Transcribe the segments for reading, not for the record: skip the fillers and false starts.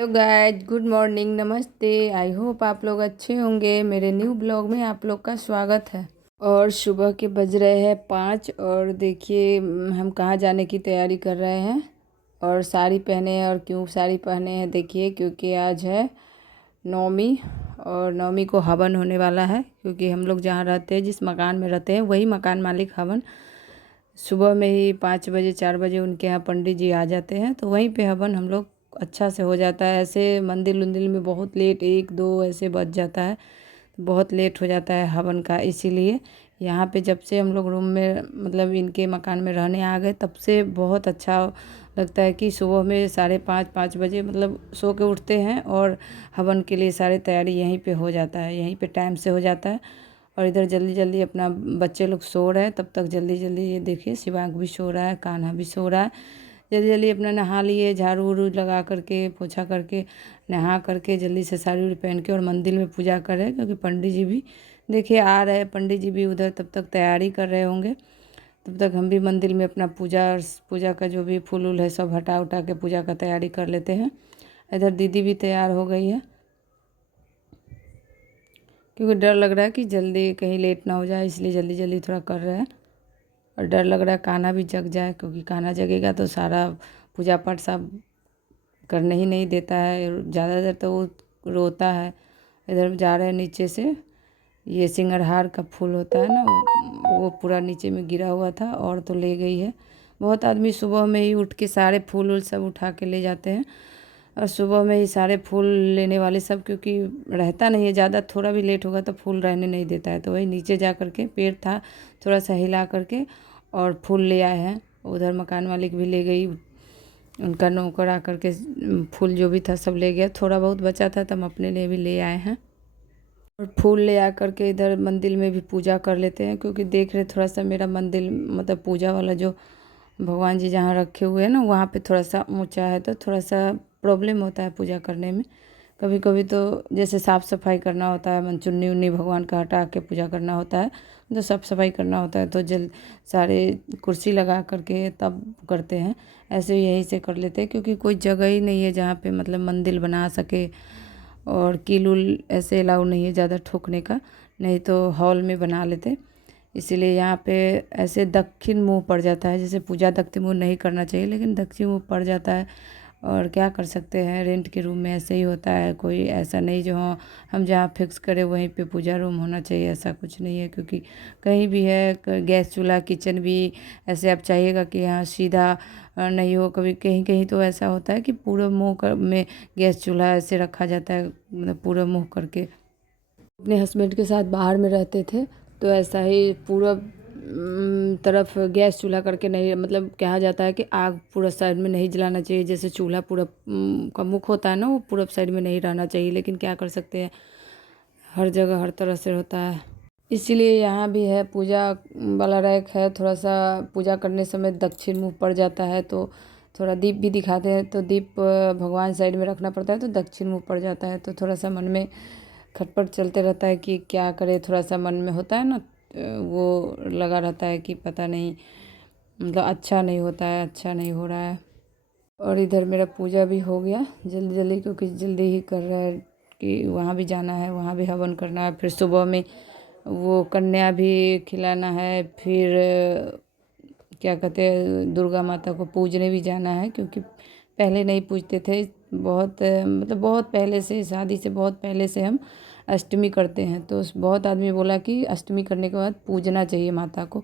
Hello guys, good morning, नमस्ते। I hope आप लोग अच्छे होंगे। मेरे न्यू ब्लॉग में आप लोग का स्वागत है। और सुबह के बज रहे हैं 5 और देखिए हम कहाँ जाने की तैयारी कर रहे हैं। और साड़ी पहने हैं। और क्यों साड़ी पहने हैं देखिए, क्योंकि आज है नवमी और नवमी को हवन होने वाला है। क्योंकि हम लोग जहाँ रहते हैं, जिस मकान में रहते हैं, वही मकान मालिक हवन सुबह में ही 5 बजे 4 बजे उनके यहाँ पंडित जी आ जाते हैं, तो वहीं पे हवन हम लोग अच्छा से हो जाता है। ऐसे मंदिर उंदिर में बहुत लेट 1 2 ऐसे बज जाता है, बहुत लेट हो जाता है हवन का। इसीलिए यहाँ पे जब से हम लोग रूम में मतलब इनके मकान में रहने आ गए, तब से बहुत अच्छा लगता है कि सुबह में 5:30 बजे मतलब सो के उठते हैं और हवन के लिए सारी तैयारी यहीं पे हो जाता है, यहीं पे टाइम से हो जाता है। और इधर जल्दी जल्दी अपना बच्चे लोग सो रहे हैं, तब तक जल्दी जल्दी ये देखिए शिवांक भी सो रहा है, कान्हा भी सो रहा है। जल्दी जल्दी अपना नहा लिए, झाड़ू उड़ू लगा करके, पोछा करके, नहा करके जल्दी से साड़ी उड़ी पहन के और मंदिर में पूजा कर रहे हैं। क्योंकि पंडित जी भी देखिए आ रहे हैं, पंडित जी भी उधर तब तक तैयारी कर रहे होंगे। तब तक हम भी मंदिर में अपना पूजा का जो भी फूल उल है सब हटा उठा के पूजा का तैयारी कर लेते हैं। इधर दीदी भी तैयार हो गई है, क्योंकि डर लग रहा है कि जल्दी कहीं लेट ना हो जाए, इसलिए जल्दी जल्दी थोड़ा कर रहे हैं। और डर लग रहा है कान्हा भी जग जाए, क्योंकि कान्हा जगेगा तो सारा पूजा पाठ सब करने ही नहीं देता है, ज़्यादा देर तो वो रोता है। इधर जा रहे हैं नीचे से, ये सिंगरहार का फूल होता है ना, वो पूरा नीचे में गिरा हुआ था और तो ले गई है। बहुत आदमी सुबह में ही उठ के सारे फूल उल सब उठा के ले जाते हैं। और सुबह में ही सारे फूल लेने वाले सब, क्योंकि रहता नहीं है ज़्यादा, थोड़ा भी लेट होगा तो फूल रहने नहीं देता है, तो वही नीचे जा करके पेड़ था थोड़ा सा हिला करके और फूल ले आए हैं। उधर मकान मालिक भी ले गई, उनका नौकर आ करके फूल जो भी था सब ले गया। थोड़ा बहुत बचा था तो हम अपने लिए भी ले आए हैं। और फूल ले आ करके इधर मंदिर में भी पूजा कर लेते हैं, क्योंकि देख रहे थोड़ा सा मेरा मंदिर मतलब पूजा वाला जो भगवान जी जहाँ रखे हुए हैं ना, वहाँ पे थोड़ा सा ऊंचा है, तो थोड़ा सा प्रॉब्लम होता है पूजा करने में। कभी कभी तो जैसे साफ़ सफाई करना होता है, चुन्नी उन्नी भगवान का हटा के पूजा करना होता है, तो साफ़ सफाई करना होता है, तो सारे कुर्सी लगा करके तब करते हैं। ऐसे यहीं से कर लेते हैं, क्योंकि कोई जगह ही नहीं है जहाँ पे मतलब मंदिर बना सके। और कील उल ऐसे अलाउ नहीं है ज़्यादा ठोकने का, नहीं तो हॉल में बना लेते। इसीलिए यहाँ पे ऐसे दक्षिण मुँह पड़ जाता है, जैसे पूजा दक्षिण मुँह नहीं करना चाहिए, लेकिन दक्षिण मुँह पड़ जाता है। और क्या कर सकते हैं, रेंट के रूम में ऐसे ही होता है, कोई ऐसा नहीं जो हाँ हम जहाँ फिक्स करें वहीं पे पूजा रूम होना चाहिए, ऐसा कुछ नहीं है। क्योंकि कहीं भी है गैस चूल्हा किचन भी ऐसे आप चाहिएगा कि यहाँ सीधा नहीं हो। कभी कहीं कहीं तो ऐसा होता है कि पूरा मुँह में गैस चूल्हा ऐसे रखा जाता है, मतलब पूरा मुँह करके। अपने हस्बैंड के साथ बाहर में रहते थे, तो ऐसा ही पूरा तरफ गैस चूल्हा करके नहीं, मतलब कहा जाता है कि आग पूरा साइड में नहीं जलाना चाहिए। जैसे चूल्हा पूरा का मुख होता है ना, वो पूरब साइड में नहीं रहना चाहिए, लेकिन क्या कर सकते हैं, हर जगह हर तरह से होता है। इसीलिए यहाँ भी है पूजा वाला रैक है, थोड़ा सा पूजा करने समय दक्षिण मुँह पड़ जाता है, तो थोड़ा दीप भी दिखाते हैं, तो दीप भगवान साइड में रखना पड़ता है, तो दक्षिण मुँह पड़ जाता है, तो थोड़ा सा मन में खटपट चलते रहता है कि क्या करे। थोड़ा सा मन में होता है ना, वो लगा रहता है कि पता नहीं मतलब अच्छा नहीं होता है, अच्छा नहीं हो रहा है। और इधर मेरा पूजा भी हो गया जल्दी जल्दी, क्योंकि जल्दी ही कर रहा है कि वहाँ भी जाना है, वहाँ भी हवन करना है, फिर सुबह में वो कन्या भी खिलाना है, फिर क्या कहते हैं दुर्गा माता को पूजने भी जाना है। क्योंकि पहले नहीं पूजते थे, बहुत मतलब बहुत पहले से, शादी से बहुत पहले से हम अष्टमी करते हैं, तो बहुत आदमी बोला कि अष्टमी करने के बाद पूजना चाहिए माता को।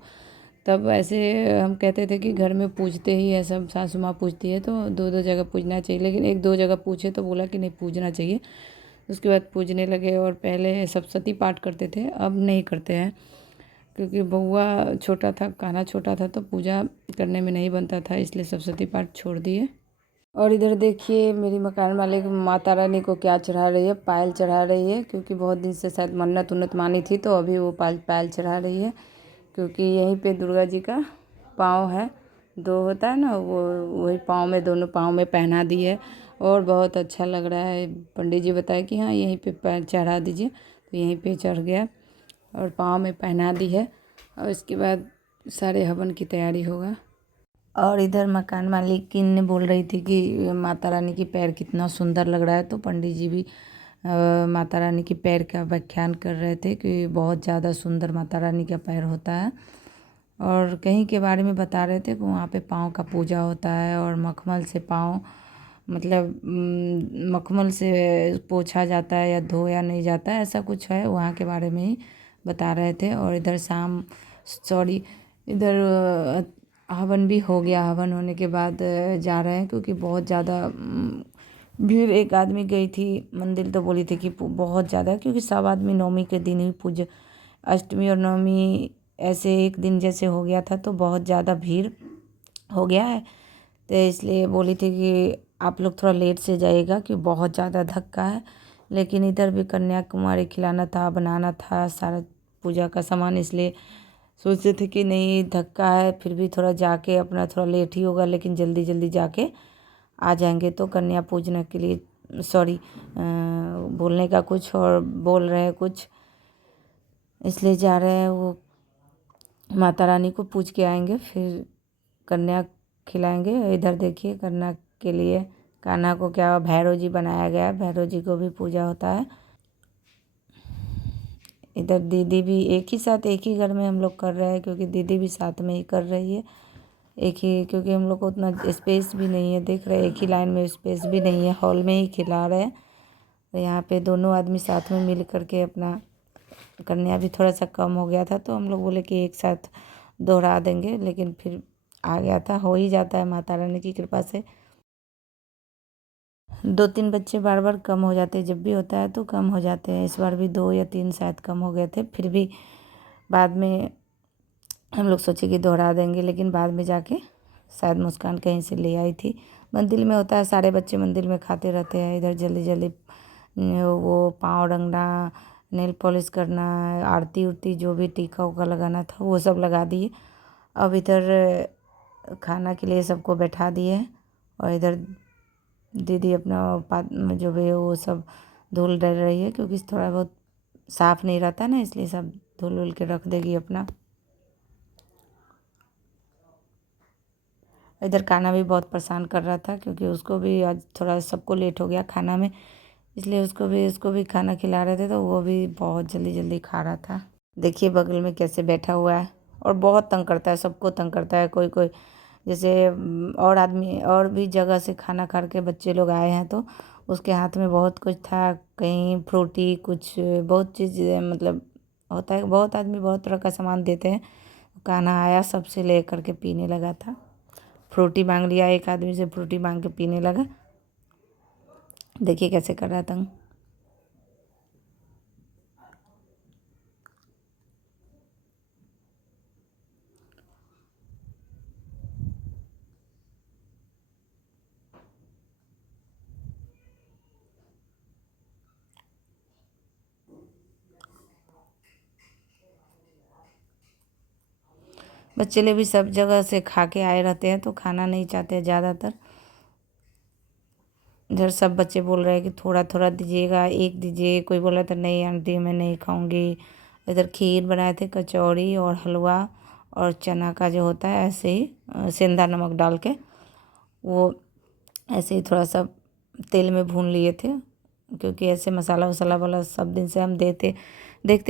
तब ऐसे हम कहते थे कि घर में पूजते ही है सब, सासू माँ पूजती है तो दो दो जगह पूजना चाहिए, लेकिन 1 2 जगह पूछे तो बोला कि नहीं पूजना चाहिए। उसके बाद पूजने लगे। और पहले सप्तशती पाठ करते थे, अब नहीं करते हैं, क्योंकि बउआ छोटा था, कान्हा छोटा था, तो पूजा करने में नहीं बनता था, इसलिए सप्तशती पाठ छोड़ दिए। और इधर देखिए मेरी मकान मालिक माता रानी को क्या चढ़ा रही है, पायल चढ़ा रही है, क्योंकि बहुत दिन से शायद मन्नत उन्नत मानी थी, तो अभी वो पायल चढ़ा रही है। क्योंकि यहीं पे दुर्गा जी का पाँव है, 2 होता है ना, वो वही पाँव में, दोनों पाँव में पहना दी है। और बहुत अच्छा लग रहा है। पंडित जी बताए कि हाँ यहीं पे पैर चढ़ा दीजिए, तो यहीं पे चढ़ गया और पाँव में पहना दी है। और इसके बाद सारे हवन की तैयारी होगा। और इधर मकान मालिकिन ने बोल रही थी कि माता रानी की पैर कितना सुंदर लग रहा है, तो पंडित जी भी माता रानी की पैर का व्याख्यान कर रहे थे कि बहुत ज़्यादा सुंदर माता रानी का पैर होता है। और कहीं के बारे में बता रहे थे कि वहाँ पे पाँव का पूजा होता है और मखमल से पाँव मतलब मखमल से पोंछा जाता है या धोया नहीं जाता है, ऐसा कुछ है, वहाँ के बारे में ही बता रहे थे। और इधर इधर हवन भी हो गया। हवन होने के बाद जा रहे हैं क्योंकि बहुत ज़्यादा भीड़। एक आदमी गई थी मंदिर तो बोली थी कि बहुत ज़्यादा, क्योंकि सब आदमी नवमी के दिन ही पूजा, अष्टमी और नवमी ऐसे एक दिन जैसे हो गया था, तो बहुत ज़्यादा भीड़ हो गया है। तो इसलिए बोली थी कि आप लोग थोड़ा लेट से जाइएगा कि बहुत ज़्यादा धक्का है। लेकिन इधर भी कन्याकुमारी खिलाना था, बनाना था सारा पूजा का सामान, इसलिए सोचे थे कि नहीं धक्का है फिर भी थोड़ा जाके अपना थोड़ा लेट ही होगा, लेकिन जल्दी जल्दी जाके आ जाएंगे। तो कन्या पूजन के लिए सॉरी बोलने का कुछ और बोल रहे हैं कुछ, इसलिए जा रहे हैं। वो माता रानी को पूज के आएंगे फिर कन्या खिलाएंगे। इधर देखिए कन्या के लिए कान्हा को क्या भैरव जी बनाया गया है, भैरव जी को भी पूजा होता है। इधर दीदी भी एक ही घर में हम लोग कर रहे हैं, क्योंकि दीदी भी साथ में ही कर रही है एक ही, क्योंकि हम लोग को उतना स्पेस भी नहीं है, देख रहे हैं एक ही लाइन में स्पेस भी नहीं है, हॉल में ही खिला रहे हैं। तो यहाँ पे दोनों आदमी साथ में मिल करके अपना, कन्या भी थोड़ा सा कम हो गया था तो हम लोग बोले कि एक साथ दोहरा देंगे, लेकिन फिर आ गया था, हो ही जाता है माता रानी की कृपा से। 2-3 बच्चे बार बार कम हो जाते हैं, जब भी होता है तो कम हो जाते हैं। इस बार भी 2 या 3 शायद कम हो गए थे, फिर भी बाद में हम लोग सोचे कि दोहरा देंगे, लेकिन बाद में जाके शायद मुस्कान कहीं से ले आई थी। मंदिर में होता है, सारे बच्चे मंदिर में खाते रहते हैं। इधर जल्दी जल्दी वो पाँव रंगना, नेल पॉलिश करना, आरती उरती जो भी टीका उका लगाना था वो सब लगा दिए। अब इधर खाना के लिए सबको बैठा दिए हैं और इधर दीदी अपना जो भी है वो सब धुल डल रही है, क्योंकि थोड़ा बहुत साफ़ नहीं रहता ना, इसलिए सब धुल उल के रख देगी अपना। इधर कान्हा भी बहुत परेशान कर रहा था, क्योंकि उसको भी आज थोड़ा सबको लेट हो गया खाना में, इसलिए उसको भी खाना खिला रहे थे, तो वो भी बहुत जल्दी जल्दी खा रहा था। देखिए बगल में कैसे बैठा हुआ है और बहुत तंग करता है, सबको तंग करता है। कोई कोई जैसे और आदमी और भी जगह से खाना खा के बच्चे लोग आए हैं, तो उसके हाथ में बहुत कुछ था, कहीं फ्रूटी कुछ बहुत चीज़, मतलब होता है बहुत आदमी बहुत तरह का सामान देते हैं। कान्हा आया सबसे ले करके पीने लगा था, फ्रूटी मांग लिया, एक आदमी से फ्रूटी मांग के पीने लगा। देखिए कैसे कर रहा तंग। बच्चे लोग भी सब जगह से खा के आए रहते हैं, तो खाना नहीं चाहते ज़्यादातर। इधर सब बच्चे बोल रहे हैं कि थोड़ा थोड़ा दीजिएगा, एक दीजिए, कोई बोला था नहीं आंटी मैं नहीं खाऊंगी। इधर खीर बनाए थे, कचौड़ी और हलवा और चना का जो होता है ऐसे ही सेंधा नमक डाल के, वो ऐसे ही थोड़ा सा तेल में भून लिए थे, क्योंकि ऐसे मसाला वसाला वाला सब दिन से हम देखते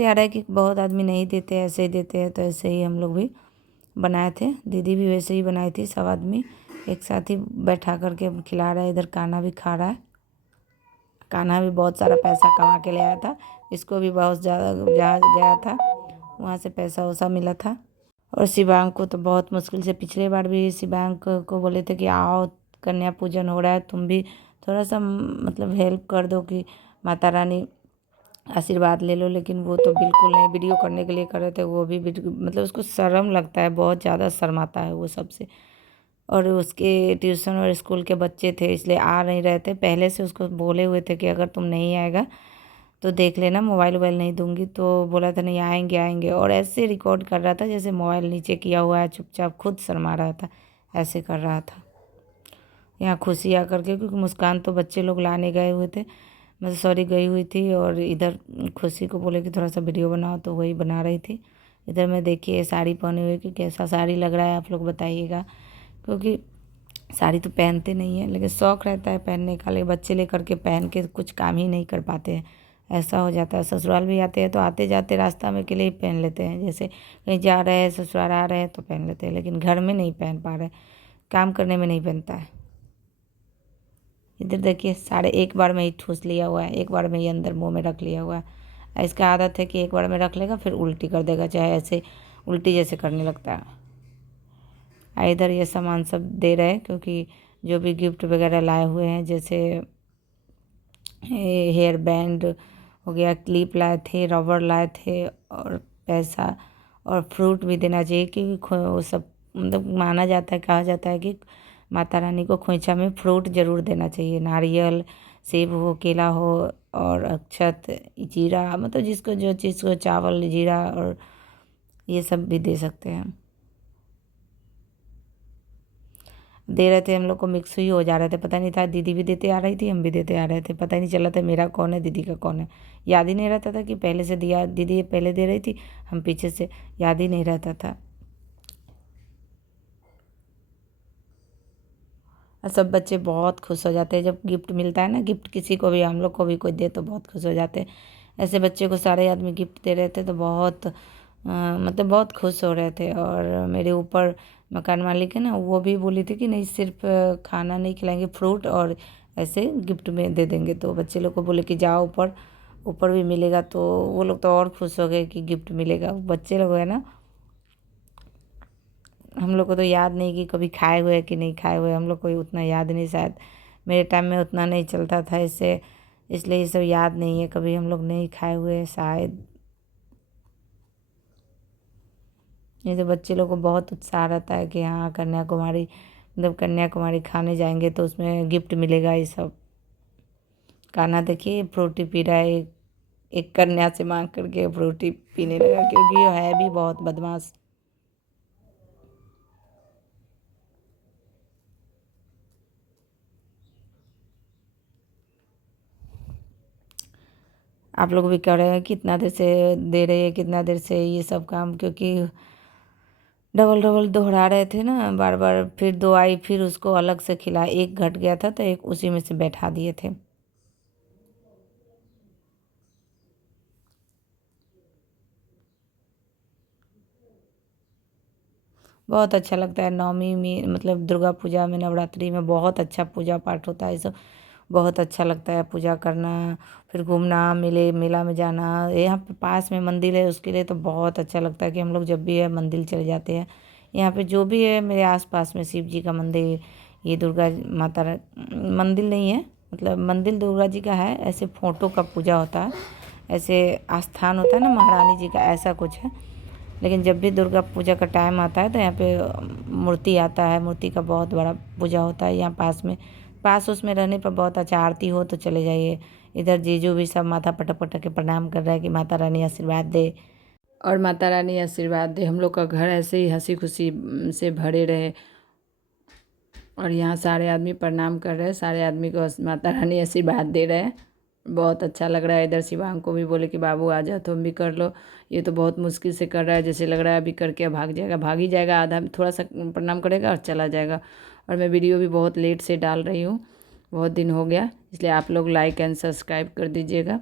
आ रहा है कि बहुत आदमी नहीं देते, ऐसे ही देते हैं, तो ऐसे ही हम लोग भी बनाए थे। दीदी भी वैसे ही बनाई थी, सब आदमी एक साथ ही बैठा करके खिला रहा है। इधर कान्हा भी खा रहा है। कान्हा भी बहुत सारा पैसा कमा के ले आया था, इसको भी बहुत ज़्यादा जहाँ गया था वहाँ से पैसा वैसा मिला था। और शिवांग को तो बहुत मुश्किल से, पिछले बार भी शिवांग को बोले थे कि आओ कन्या पूजन हो रहा है, तुम भी थोड़ा सा मतलब हेल्प कर दो कि माता रानी आशीर्वाद ले लो, लेकिन वो तो बिल्कुल नहीं, वीडियो करने के लिए कर रहे थे, वो भी मतलब उसको शर्म लगता है, बहुत ज़्यादा शर्माता है वो सबसे। और उसके ट्यूशन और स्कूल के बच्चे थे, इसलिए आ नहीं रहे थे, पहले से उसको बोले हुए थे कि अगर तुम नहीं आएगा तो देख लेना, मोबाइल वोबाइल नहीं दूंगी, तो बोला था नहीं आएंगे आएंगे, और ऐसे रिकॉर्ड कर रहा था जैसे मोबाइल नीचे किया हुआ है, चुपचाप खुद शर्मा रहा था, ऐसे कर रहा था। यहाँ खुशी आकर के, क्योंकि मुस्कान तो बच्चे लोग लाने गए हुए थे, मतलब सॉरी गई हुई थी, और इधर खुशी को बोले कि थोड़ा सा वीडियो बनाओ, तो वही बना रही थी। इधर मैं देखिए साड़ी पहने हुए कि कैसा साड़ी लग रहा है, आप लोग बताइएगा, क्योंकि साड़ी तो पहनते नहीं है, लेकिन शौक़ रहता है पहनने का, लेकिन बच्चे लेकर के पहन के कुछ काम ही नहीं कर पाते हैं। ऐसा हो जाता है। ससुराल भी आते हैं तो आते जाते रास्ता में के लिए ही पहन लेते हैं, जैसे कहीं जा रहे हैं ससुराल आ रहे हैं तो पहन लेते हैं, लेकिन घर में नहीं पहन पा रहे, काम करने में नहीं पहनता है। इधर देखिए साड़े एक बार में ही ठूस लिया हुआ है, एक बार में ही अंदर मुंह में रख लिया हुआ है। इसका आदत है कि एक बार में रख लेगा फिर उल्टी कर देगा, चाहे ऐसे उल्टी जैसे करने लगता है। इधर ये सामान सब दे रहे हैं, क्योंकि जो भी गिफ्ट वगैरह लाए हुए हैं, जैसे हेयर बैंड हो गया, क्लिप लाए थे, रबर लाए थे, और पैसा और फ्रूट भी देना चाहिए, क्योंकि वो सब मतलब माना जाता है, कहा जाता है कि माता रानी को खोइछा में फ्रूट ज़रूर देना चाहिए। नारियल, सेब हो, केला हो, और अक्षत, जीरा, मतलब जिसको जो चीज़ को, चावल, जीरा, और ये सब भी दे सकते हैं। दे रहे थे, हम लोग को मिक्स ही हो जा रहे थे, पता नहीं था। दीदी भी देते आ रही थी, हम भी देते आ रहे थे, पता ही नहीं चला था मेरा कौन है दीदी का कौन है। याद ही नहीं रहता था कि पहले से दिया, दीदी पहले दे रही थी, हम पीछे से, याद ही नहीं रहता था। और सब बच्चे बहुत खुश हो जाते हैं जब गिफ्ट मिलता है ना। गिफ्ट किसी को भी, हम लोग को भी कोई दे तो बहुत खुश हो जाते हैं। ऐसे बच्चे को सारे आदमी गिफ्ट दे रहे थे तो बहुत मतलब बहुत खुश हो रहे थे। और मेरे ऊपर मकान मालिक है ना, वो भी बोली थी कि नहीं, सिर्फ खाना नहीं खिलाएंगे, फ्रूट और ऐसे गिफ्ट में दे देंगे। तो बच्चे लोग को बोले कि जाओ ऊपर, ऊपर भी मिलेगा। तो वो लोग तो और खुश हो गए कि गिफ्ट मिलेगा। बच्चे लोग है ना, हम लोग को तो याद नहीं कि कभी खाए हुए कि नहीं खाए हुए, हम लोग को उतना याद नहीं, शायद मेरे टाइम में उतना नहीं चलता था इससे, इसलिए ये सब याद नहीं है, कभी हम लोग नहीं खाए हुए शायद। ये तो बच्चे लोग को बहुत उत्साह रहता है कि हाँ कन्याकुमारी, मतलब कन्याकुमारी खाने जाएंगे तो उसमें गिफ्ट मिलेगा। ये सब कान्हा देखिए फ्रूटी पी रहा है, एक कन्या से मांग करके फ्रूटी पीने लगा, क्योंकि वो है भी बहुत बदमाश। आप लोग भी कह रहे हैं कितना देर से दे रहे हैं, कितना देर से ये सब काम, क्योंकि डबल डबल दोहरा रहे थे ना बार बार। फिर दो आई, फिर उसको अलग से खिला, एक घट गया था तो एक उसी में से बैठा दिए थे। बहुत अच्छा लगता है नवमी में, मतलब दुर्गा पूजा में, नवरात्रि में बहुत अच्छा पूजा पाठ होता है। ये सब बहुत अच्छा लगता है पूजा करना, फिर घूमना, मेला में जाना। यहाँ पे पास में मंदिर है, उसके लिए तो बहुत अच्छा लगता है कि हम लोग जब भी है मंदिर चले जाते हैं। यहाँ पे जो भी है मेरे आसपास में, शिव जी का मंदिर, ये दुर्गा माता मंदिर नहीं है, मतलब मंदिर दुर्गा जी का है, ऐसे फोटो का पूजा होता है, ऐसे आस्थान होता है ना महारानी जी का, ऐसा कुछ है। लेकिन जब भी दुर्गा पूजा का टाइम आता है तो यहाँ पे मूर्ति आता है, मूर्ति का बहुत बड़ा पूजा होता है यहाँ पास में। पास उसमें रहने पर बहुत अच्छा, आरती हो तो चले जाइए। इधर जीजू भी सब माथा पटक पटक के प्रणाम कर रहा है कि माता रानी आशीर्वाद दे, और माता रानी आशीर्वाद दे, हम लोग का घर ऐसे ही हंसी खुशी से भरे रहे। और यहाँ सारे आदमी प्रणाम कर रहे हैं, सारे आदमी को माता रानी आशीर्वाद दे रहे हैं। बहुत अच्छा लग रहा है। इधर शिवांग को भी बोले कि बाबू आ जाओ तुम भी कर लो, ये तो बहुत मुश्किल से कर रहा है, जैसे लग रहा है अभी करके भाग जाएगा, भाग ही जाएगा, आधा थोड़ा सा प्रणाम करेगा और चला जाएगा। और मैं वीडियो भी बहुत लेट से डाल रही हूँ, बहुत दिन हो गया, इसलिए आप लोग लाइक एंड सब्सक्राइब कर दीजिएगा।